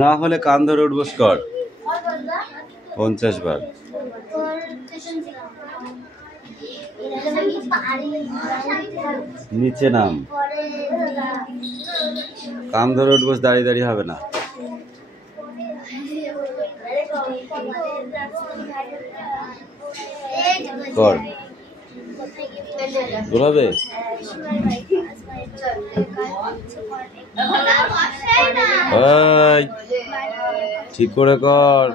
না হলে কান ধরে উঠবো স্কট 50 বার। নিচে নাম, কান ধরে উঠবো, দাঁড়িয়ে দাঁড়িয়ে হবে না। কর দৌড়াবে। ঠিক করে কর।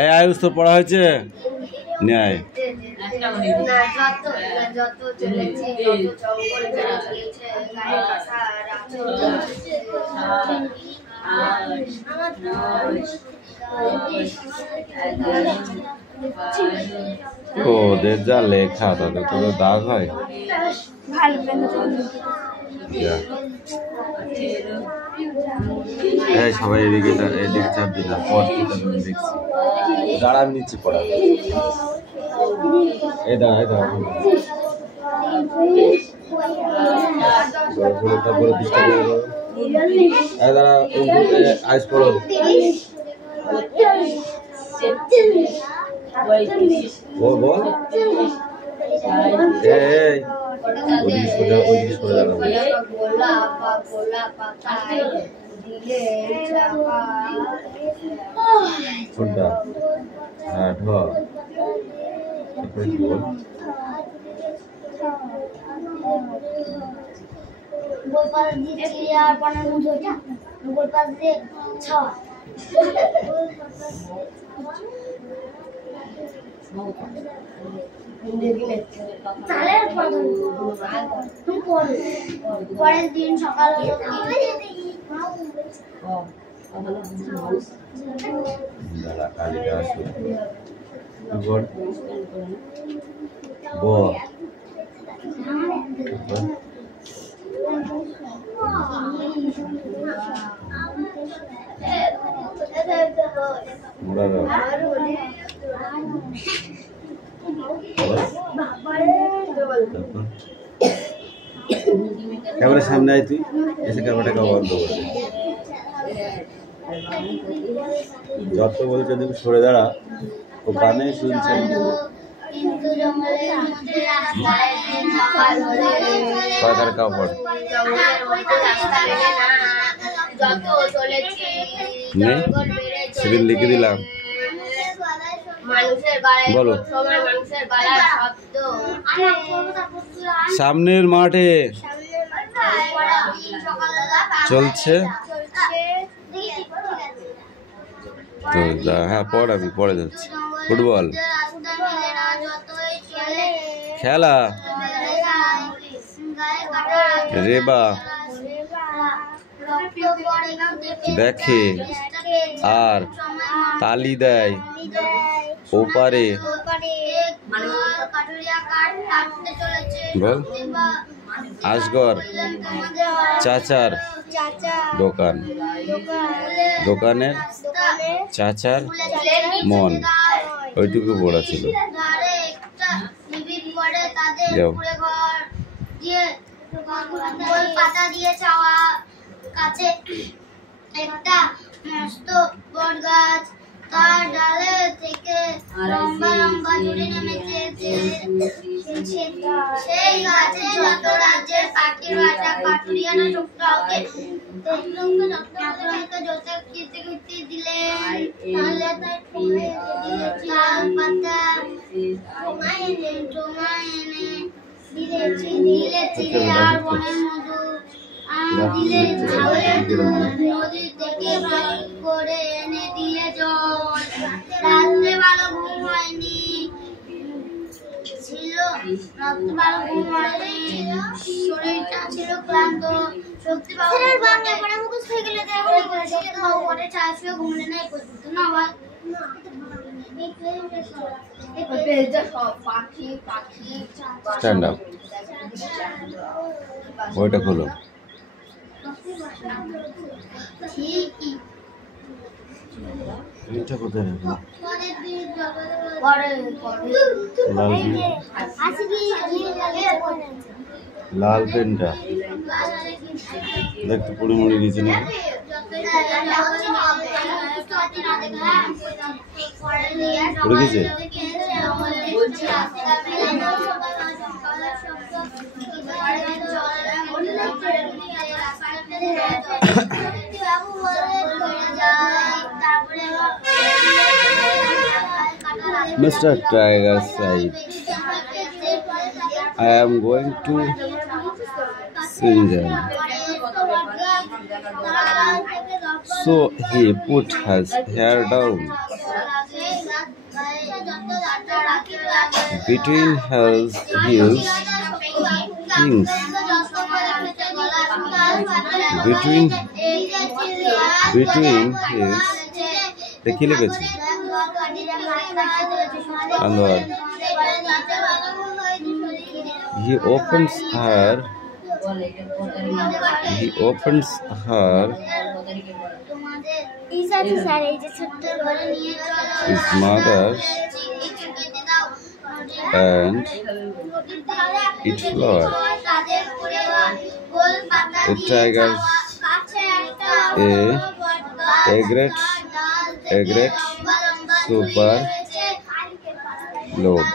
এই আয়ুষ তোর পড়া হয়েছে? ন্যায় ওদের যা লেখা তাদের তো দাগ হয়। হ্যাঁ সবাই এদিকে এদিকে চাপ দিলাম, দেখছি। দাঁড়া আমি নিচ্ছি পড়া। এই দাঁড়া এই দাঁড়া আইস পড়ো। বল বল কোনটা? হ্যাঁ ঢ পরের দিন সকাল ক্যামেরার সামনে আয়, তুই এসে ক্যামেরাটাকে বন্ধ করে দে। যত বলছে তুমি সরে দাঁড়া, ও কানে শুনছে। কয়টার কাপড় নেই, সেদিন লিখে দিলাম। বলো সামনের মাঠে চলছে। হ্যাঁ পড়, আমি পড়ে যাচ্ছি। ফুটবল খেলা, রেবা দেখে আর তালি দেয় ওপারে। বল আসগর চাচার দোকান, দোকানের চাচার মন। ওইটুকু পড়া ছিল। যাও পাতা দিয়ে চাওয়া কাছে একটা মস্ত বট গাছ, তার ডালে থেকে লম্বা লম্বা ঝুড়ি নেমেছে। সেই গাছে যত রাজ্যের পাখির বাসা, কাঠুরিয়া না ছোট্টকে যত খেতে খেতে দিলেন, তাহলে তার তাল পাতা জমা এনে দিলেছি আর বনের মধু দিলে ছাগলের দুধ, নদী থেকে করে এনে দিয়ে জল। রাত্রে ভালো ঘুম হয়নি ছিল, রাত্রে ভালো ঘুম হয়নি, শরীরটা ছিল ক্লান্ত, শক্তি পাওয়া মুখস্থ হয়ে গেলে ঘরে চা শুয়ে ঘুমলে না পর্যন্ত না আবার স্ট্যান্ড আপ। বইটা খোলো। এটা কোথায় রাখবো? লাল পেনটা দেখতে পুরি মুড়ি দিয়েছে নাকি? পড়ে গেছে? Mr. Tiger said, I am going to sing them. So he put his hair down. Between his heels, things. Between his দেখি লিখেছে আন্দার he opens her his mother and it flowed. The tiger a great super load.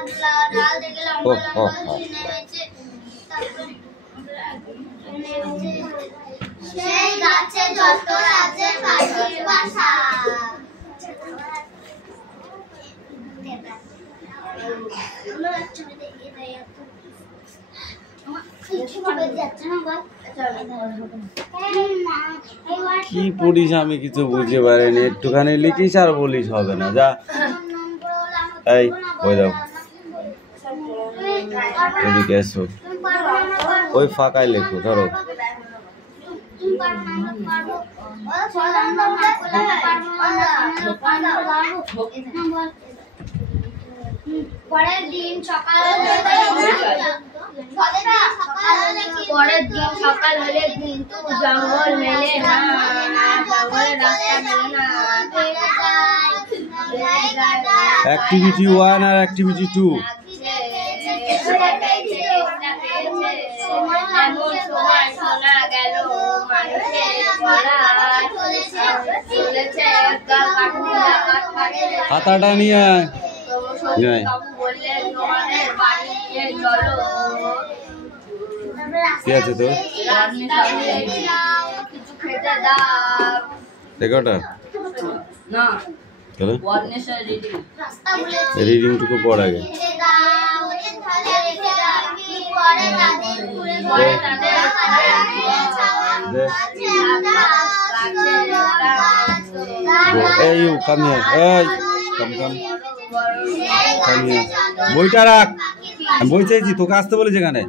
কি পড়িস আমি কিছু বুঝতে পারিনি, একটুখানি লিখিস আর বলিস হবে না, যা এই ওই দাও এদিকে এসো, ওই ফাঁকায় লেখো, ধরো পরের দিন সকাল হলে কিন্তু জঙ্গল মেলে না, জঙ্গলের রাস্তা মেলে না। অ্যাক্টিভিটি 1 আর অ্যাক্টিভিটি 2 হাতাটা নিয়ে আয়। কি আছে তো এগারোটা রিডিংটুকু পড় আগে। এই কাম হিয়ার, এই কাম হিয়ার, বইটা রাখ, আমি বই চাইছি, তোকে আসতে বলেছি এখানে।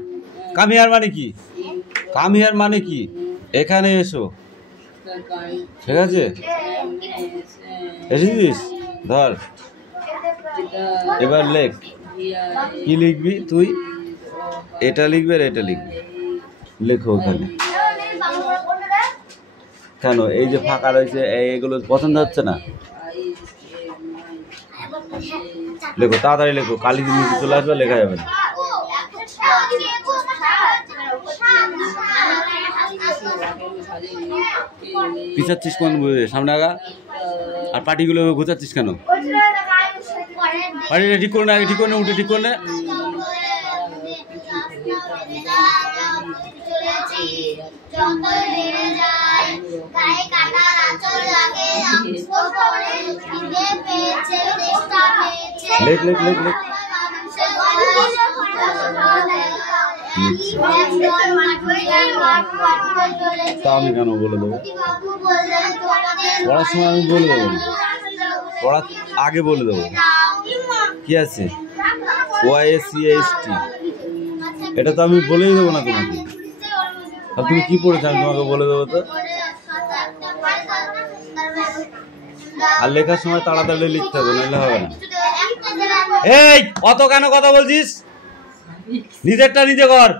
কাম হিয়ার মানে কি? কাম হিয়ার মানে কি? এখানে এসো, ঠিক আছে? এসেছিস? ধর এবার লেখ, কি লিখবি তুই? এটা লিখবি আর এটা লিখবি, লেখো ওখানে। কেন এই যে ফাঁকা রয়েছে এইগুলো পছন্দ হচ্ছে না? লেখো তাড়াতাড়ি লেখো, কালি দিন চলে আসবে, লেখা যাবে না। পিছাচ্ছিস কোন সামনে আগা, আর পাটিগুলো ঘুচাচ্ছিস কেন? পাটিটা ঠিক করে না, ঠিক করে না, উঠে ঠিক করে না। লেখ লেখ লেখ লেখ। তা আমি কেন বলে দেবো? পড়ার সময় আমি বলে দেবো না, পড়ার আগে বলে দেবো। কি আছে? OYSCAST, এটা তো আমি বলেই দেবো না তোমাকে। আর তুমি কি পড়েছো আমি তোমাকে বলে দেবো তো? আর লেখার সময় তাড়াতাড়ি লিখতে হবে, নাহলে হবে না। এই অত কেন কথা বলছিস? নিজেরটা নিজে কর।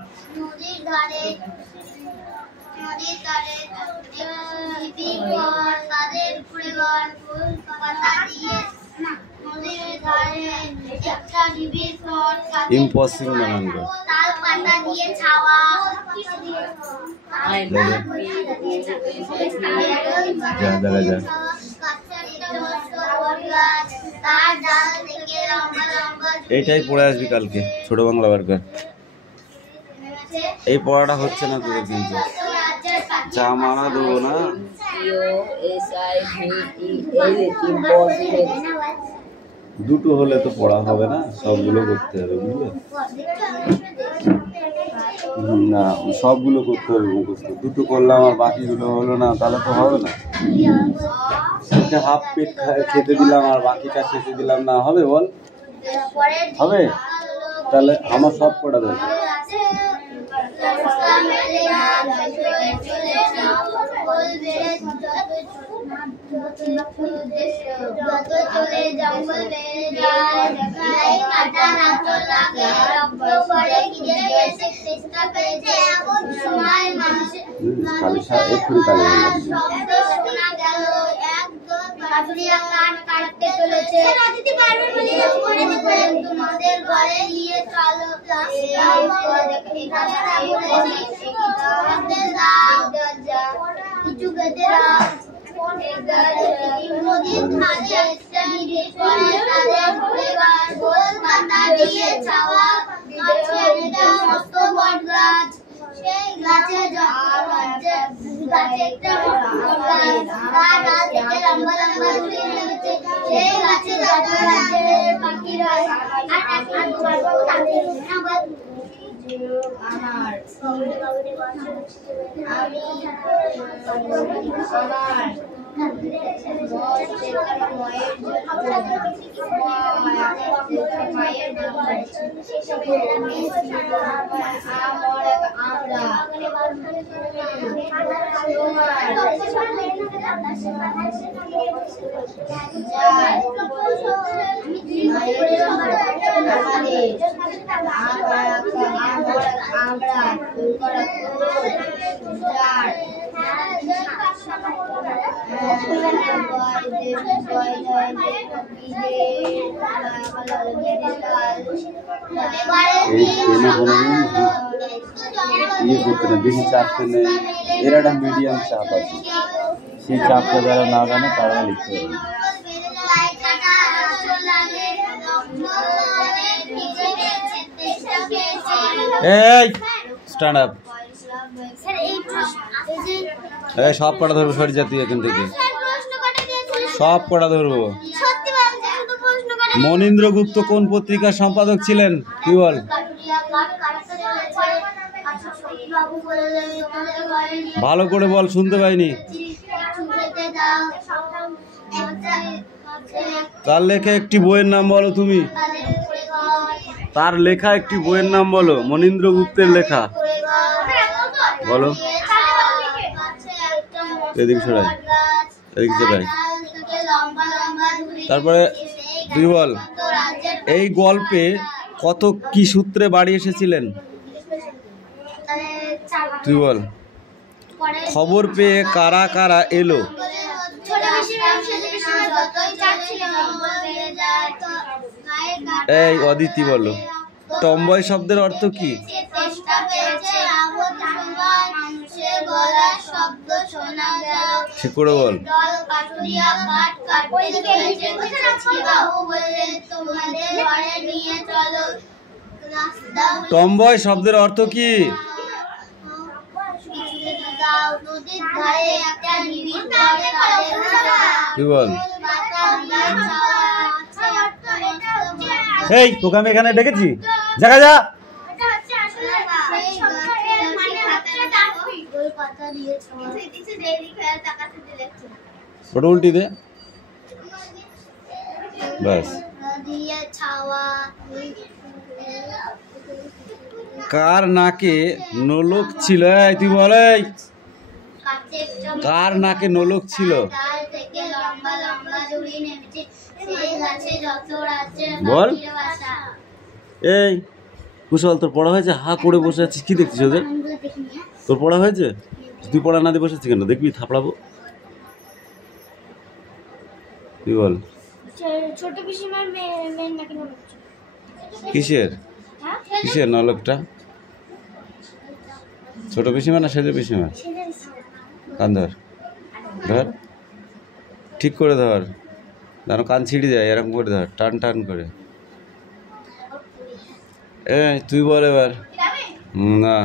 নদীর ধারে একটা নিবিড় পথ কাটে ইম্পসিবল বানানটা তাল পাতা দিয়ে ছাওয়া যা দেখা যা এইটাই পড়ে আসবি কালকে ছোট বাংলা বারকার। এই পড়াটা হচ্ছে না তোদের কিন্তু চা মানা দেবো না দুটো হলে তো পড়া হবে না সবগুলো করতে হবে বুঝলে না সবগুলো করতে হবে মুখস্থ দুটো করলাম আর বাকিগুলো হলো না তাহলে তো হবে না হাফ পেট খেতে দিলাম আর বাকিটা খেতে দিলাম না হবে বল হবে তাহলে আমার সব কটা দরকার এক্ষুনি কালে তোমাদের ঘরে নিয়ে চলো কিছু বেঁধে নদীর ধারে একটা নিবিড় পথ তাদের গোল পাতা দিয়ে ছাওয়া গাছে একটা মস্ত বট গাছ সেই গাছে একটা তার ডাল থেকে লম্বা লম্বা ঝুলে নেমেছে সেই গাছে রাজ্যের পাখিরা বেশি চাপতে নেই এর একটা মিডিয়াম চাপ আছে সেই চাপটা যারা না জানে তারা লিখতে পারবে এই স্ট্যান্ড আপ এই সব কটা ধরবো সরি জাতি এখান থেকে সব কটা ধরবো মনীন্দ্রগুপ্ত কোন পত্রিকার সম্পাদক ছিলেন কি বল ভালো করে বল শুনতে পাইনি তার লেখা একটি বইয়ের নাম বলো তুমি তার লেখা একটি বইয়ের নাম বলো মনীন্দ্রগুপ্তের লেখা বলো এদিকে সরাই এদিকে সরাই তারপরে তুই বল এই গল্পে কত কি সূত্রে বাড়ি এসেছিলেন তুই বল খবর পেয়ে কারা কারা এলো এই অদিতি বলো টম্বয় শব্দের অর্থ কি ঠিক করে বল টম্বয় শব্দের অর্থ কি তুই বল এই তোকে আমি এখানে ডেকেছি জায়গা যা ওটা উল্টি দে ব্যাস কার নাকে নোলক ছিল তুই বল কার নাকে নোলক ছিল বল এই কুশল তোর পড়া হয়েছে হা করে বসে আছিস কি দেখছিস ওদের তোর পড়া হয়েছে তুই পড়া না দিয়ে বসে আছিস কেন দেখবি থাপড়াবো তুই বল ছোট পিসিমার মেন নাকি নলক? কিসের হ্যাঁ কিসের নলকটা? ছোট পিসিমা না সেজো পিসিমা? কান ধর, ধর, ঠিক করে ধর, যেন কান ছিঁড়ে যায়, এরকম করে ধর, টান টান করে। তুই বল এবার। না,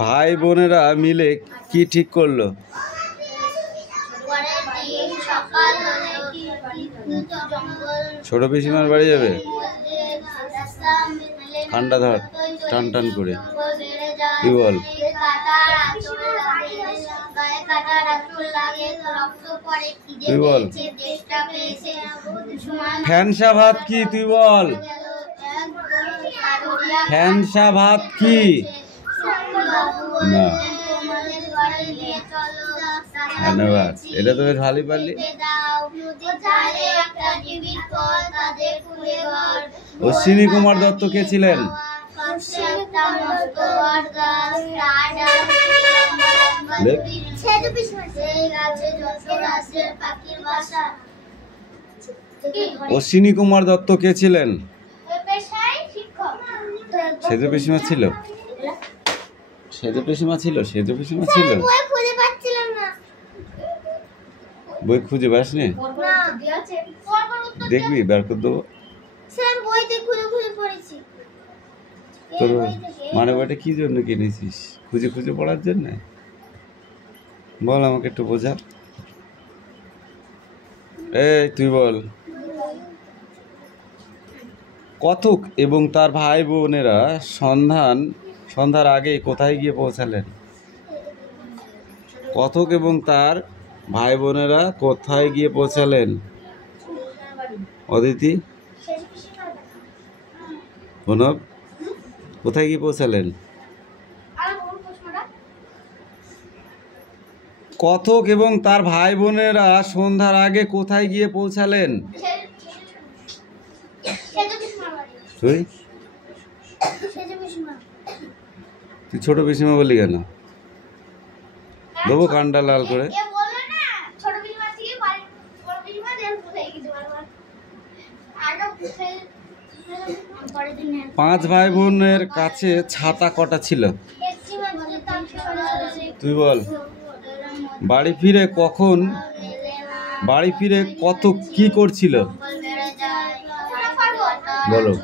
ভাই বোনেরা মিলে কি ঠিক করলো? ছোট পিসিমার বাড়ি যাবে। কানটা ধর, টান টান করে। কি বল? তুই বল। ফ্যানসা ভাত কি? তুই বল। ফ্যানসা ভাত কি? না, ধন্যবাদ। এটা তো বেশ ভালোই পারলি। অশ্বিনী কুমার দত্ত কে ছিলেন? অশ্বিনী কুমার দত্ত কে ছিলেন? সেজো পিসিমা ছিল? সেজো পিসিমা ছিল? সেজো পিসিমা ছিল? বই খুঁজে পাসনি? দেখবি, বের করে দেবো। তোর মানে বইটা কি জন্য কিনেছিস? খুঁজে খুঁজে পড়ার জন্য? বল আমাকে একটু বোঝা। তুই বল। কথক এবং তার ভাই বোনেরা সন্ধ্যার আগে কোথায় গিয়ে পৌঁছালেন? কথক এবং তার ভাই বোনেরা কোথায় গিয়ে পৌঁছালেন? অদিতি, প্রণব, কোথায় গিয়ে পৌঁছালেন? কথক এবং তার ভাই বোনেরা সন্ধ্যার আগে কোথায় গিয়ে পৌঁছালেন? তুই তুই ছোট পিসিমা বলি কেন? দেবো কানটা লাল করে। 5 ভাই বোনের কাছে ছাতা কটা ছিল? তুই বল। বাড়ি ফিরে কত কি করছিল? বলো।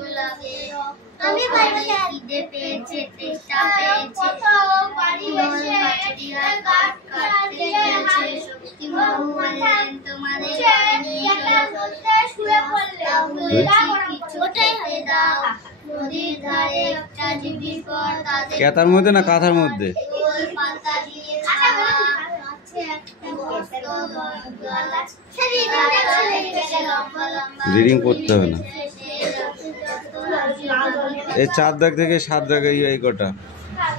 কেতার মধ্যে না কাঁথার মধ্যে? রিডিং পড়তে হবে না। এই 4 দাগ থেকে 7 দাগ এই কটা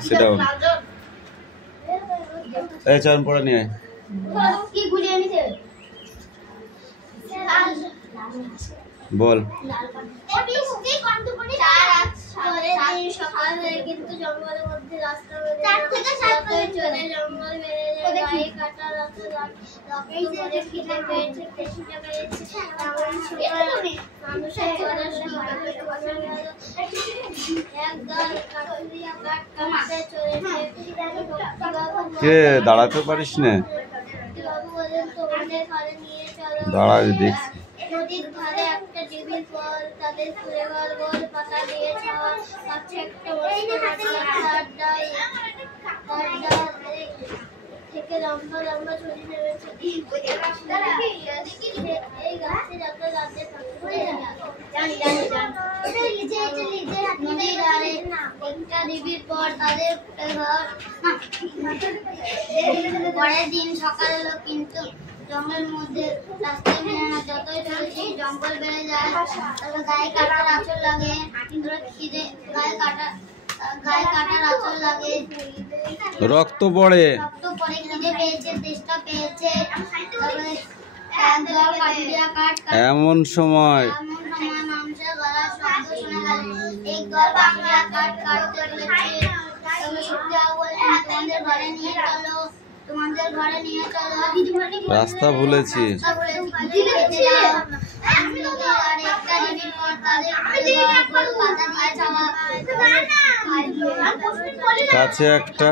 সেটাও। এই চান পড়া নিয়ে আয়। বল। কে দাঁড়াতে পারিস না? দাঁড়া দেখছি। নদীর ধারে একটা টেবিল ফল, তাদের ফুলে ঘর গোল পাতা দিয়ে ছাওয়া, কাছে একটা থেকে লম্বা লম্বা ছড়ি নেমেছে। এই গাছে যত রাতে নদীর ধারে একটা টেবিল পর তাদের ঘর। পরের দিন সকাল হলো, কিন্তু জঙ্গলের মধ্যে রাস্তায় মেলে না। যতই চলেছি জঙ্গল বেড়ে যায়, গায়ে কাটার আঁচড় লাগে। গায়ে কাটার আঁচড় লাগে, রক্ত পড়ে। খিদে পেয়েছে, তেষ্টা পেয়েছে। এমন সময় মানুষের গলার শব্দ শোনা গেল। এই গল বাংলা কাঠ কাটতে চলেছে। তোমাদের ঘরে নিয়ে চলো। তোমাদের ঘরে নিয়ে চলো। রাস্তা ভুলেছি। কাছে একটা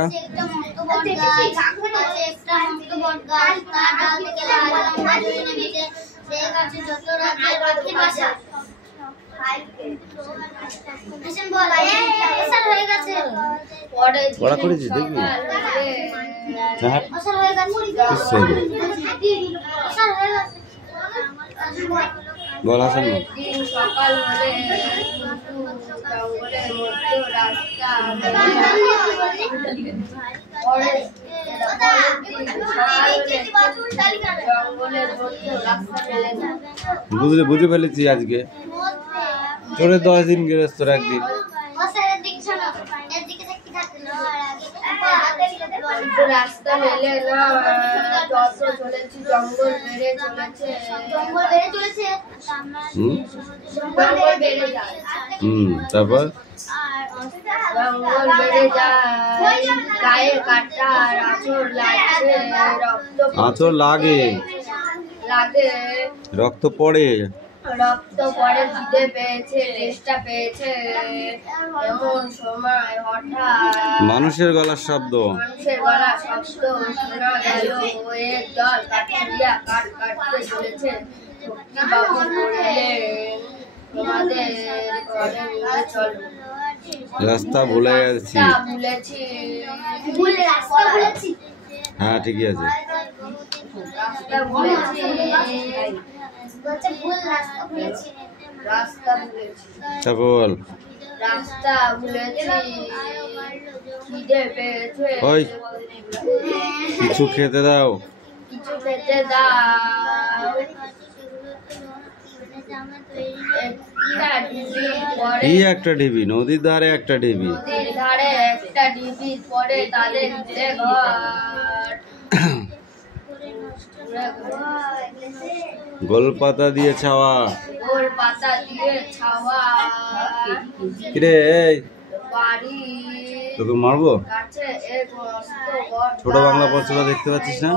পড়া করেছি দেখবি বল হাসান সকাল হলে জঙ্গলের মধ্যে রাস্তা বুঝে ফেলেছি আজকে চলে 10 দিন গেরস তোর একদিন রাস্তা মেলে না যত চলেছি জঙ্গল বেড়ে চলেছে জঙ্গল বেড়ে যায় তারপর জঙ্গল বেড়ে যায় গায়ে কাটা আর আঁচড় লাগে রক্ত পড়ে খিদে পেয়েছে টেস্টটা পেয়েছে এমন সময় হঠাৎ মানুষের গলার শব্দ শোনা গেল এক দল কাঠুরিয়া কাটতে চলেছে বাবু বললেন তোমাদের ঘরে নিয়ে চলো রাস্তা ভুলে গেছি হ্যাঁ ঠিকই আছে বল রাস্তা ভুলেছি খিদে পেয়েছে ওই কিছু খেতে দাও এই একটা ঢিবি নদীর ধারে একটা ঢিবি পরে তাদের গোলপাতা দিয়ে ছাওয়া কিরে এই তোকে মারবো ছোট বাংলা পড়াশোনা দেখতে পাচ্ছিস না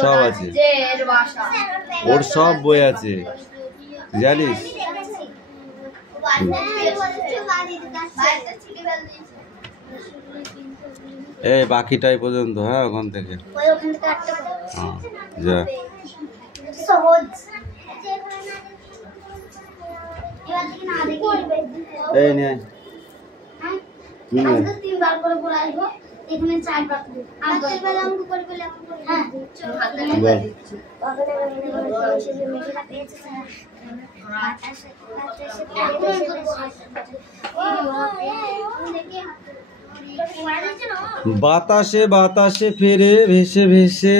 সব আছে ওর সব বই আছে জানিস এই বাকিটাই পর্যন্ত হ্যাঁ ওখান থেকে যা এই নিয়ে তিনবার করে বলে আসবো এখানে চারবার বাতাসে বাতাসে ফেরে ভেসে ভেসে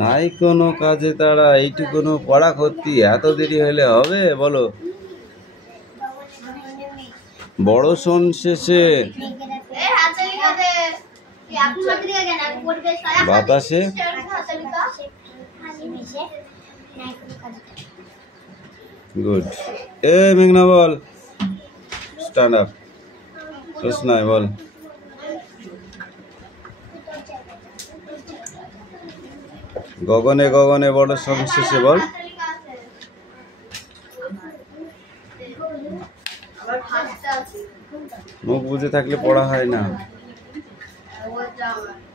নাই কোনো কাজে তারা এইটুকুনো পড়া করতি এত দেরি হলে হবে বলো বড় শোন শেষে বাতাসে গুড এ মেঘনা বল স্ট্যান্ড আপ রোশনাই বল গগনে গগনে বড় শোন শেষে বল মুখ বুঝে থাকলে পড়া হয় না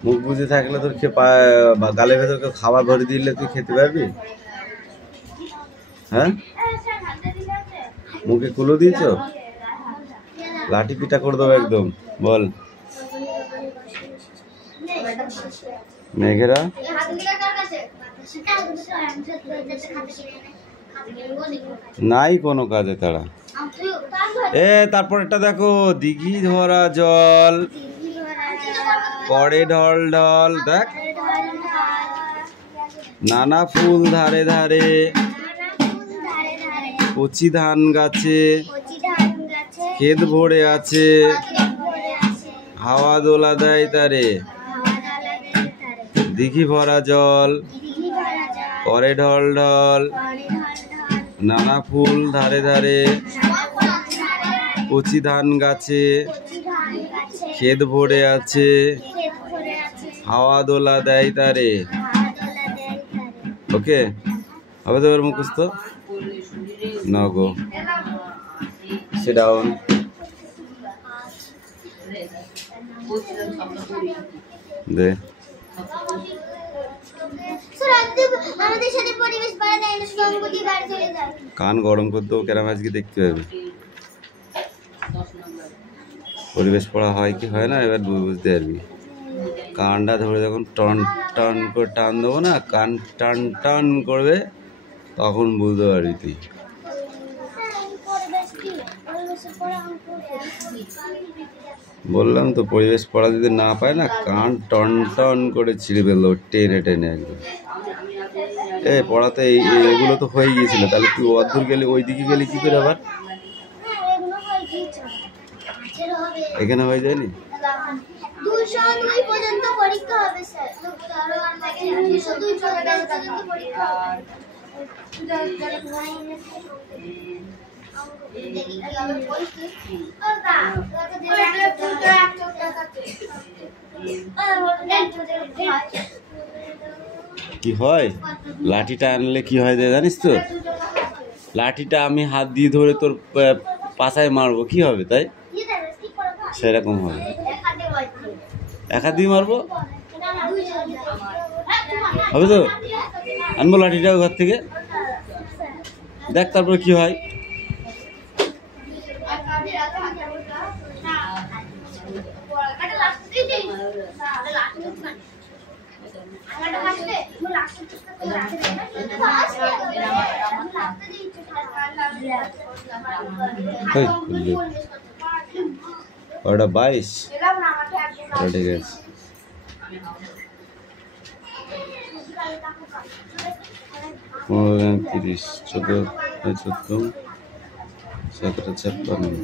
মুখ বুঝে থাকলে তোর গালের ভেতর খাবার ভরে দিলে তুই খেতে পারবি হ্যাঁ মুখে কুলো দিয়েছ লাঠি পিটা করে দেবো একদম বল মেঘেরা নাই কোনো কাজে তারা এ তারপর এটা দেখো দিঘি ধরা জল পড়ে ঢল ঢল দেখ নানা ফুল ধারে ধারে কচি ধান গাছে ক্ষেত ভরে আছে হাওয়া দোলা দেয় তারে দিঘি ভরা জল পরে ঢল ঢল নানা ফুল ধারে ধারে কচি ধান গাছে ক্ষেত ভরে আছে হাওয়া দোলা দেয় তারে। ওকে, হবে তো এবার মুখস্থ। নাও গো, সিট ডাউন। দে কান গরম করে দেবো, কেরাম আজকে দেখতে হবে। পরিবেশ পড়া হয় কি হয় না এবার বুঝতে পারবি। কানটা ধরে যখন টন টন করে টান দেবো না, কান টান টান করবে, তখন বুঝতে পারবি তুই। বললাম তো, পরিবেশ পড়া যদি না পায় না, কান টন টন করে ছিঁড়ে ফেললো টেনে টেনে একদম। পড়াতে এগুলো তো হয়ে গিয়েছিল, তাহলে তুই অদূর গেলি, ওই দিকে গেলি কি করে আবার? এখানে হয়ে যায়নি? 202 পর্যন্ত পরীক্ষা হবে স্যার। 202 পর্যন্ত পরীক্ষা হবে। কি হয়, লাঠিটা আনলে কি হয় জানিস তো? লাঠিটা আমি হাত দিয়ে ধরে তোর পাছায় মারবো, কি হবে তাই? সেরকম হবে। এক হাত দিয়ে মারবো, হবে তো? আনবো লাঠিটা ঘর থেকে, দেখ তারপরে কি হয়। ওটা 22, ঠিক আছে। 30, 14, 14, 17, 56।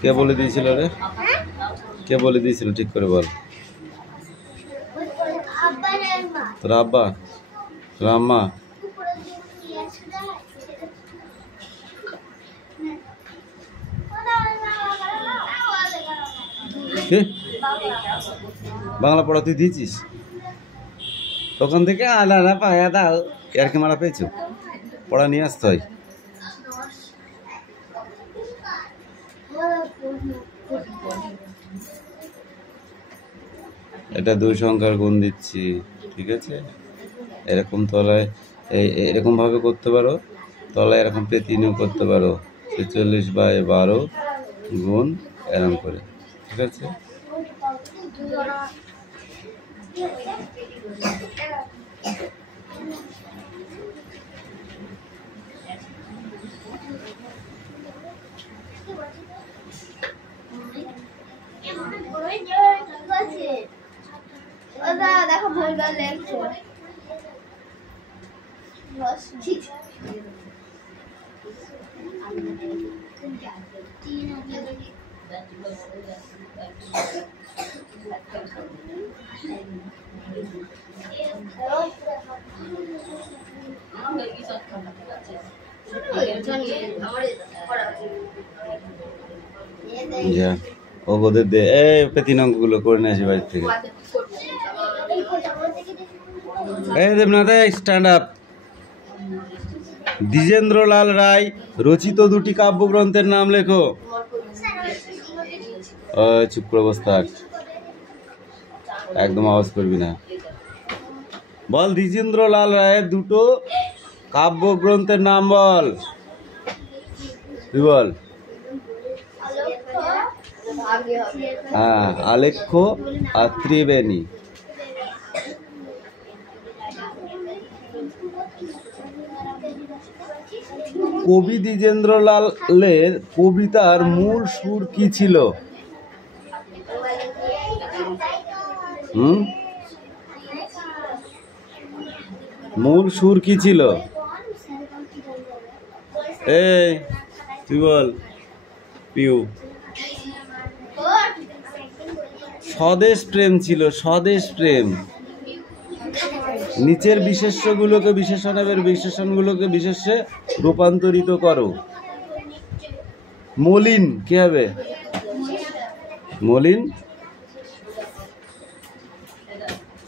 কে বলে দিয়েছিল রে? কে বলে দিয়েছিল ঠিক করে বল? তোর আব্বা, তোর আম্মা? বাংলা পড়া তুই দিয়েছিস ওখান থেকে? আলা না পায়া দাও, আর কি মারা পেয়েছো? পড়া নিয়ে আসতে হয়। এটা 2 সংখ্যার গুণ দিচ্ছি, ঠিক আছে? এরকম তলায় এরকম ভাবে করতে পারো, তলায় এরকম পেতিনিও করতে পারো। 46/12 গুণ এরকম করে, ঠিক আছে? দেখো ভুলভাল লেখছো। যা ও ওদের দে, এই পেতিন অঙ্কগুলো করে নিয়ে আসি বাড়ি থেকে। এই দেবনাথ, স্ট্যান্ড আপ। দ্বিজেন্দ্রলাল রায় রচিত 2টি কাব্যগ্রন্থের নাম লেখো। চুপ করে বসে থাক, একদম আওয়াজ করবি না। বল, দ্বিজেন্দ্রলাল রায়ের 2টো কাব্যগ্রন্থের নাম বল। তুই বল। হ্যাঁ, আলেখ্য আর ত্রিবেণী। কবি দ্বিজেন্দ্রলালের কবিতার মূল সুর কি ছিল? মূল সুর কি ছিল? এই তুই বল। পিউ। স্বদেশ প্রেম ছিল, স্বদেশ প্রেম। নিচের বিশেষ্যগুলোকে বিশেষণের বিশেষণগুলোকে বিশেষ্যে রূপান্তরিত করো। মলিন কি হবে? মলিন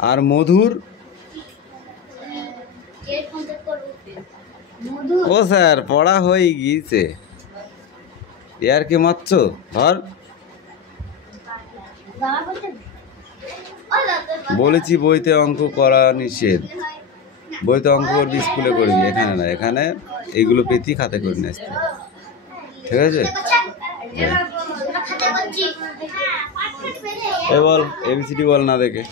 আর মধুর ও স্যার পড়া হয়ে গিয়েছে, ইয়ার কি মারছো? ধর বলেছি বইতে অঙ্ক করা নিষেধ, বইতে অঙ্ক করবি স্কুলে করবি, এখানে না, এখানে এইগুলো পেতি খাতে করে নিয়ে আসতে, ঠিক আছে? এ বল এবিসিডি বল না দেখে।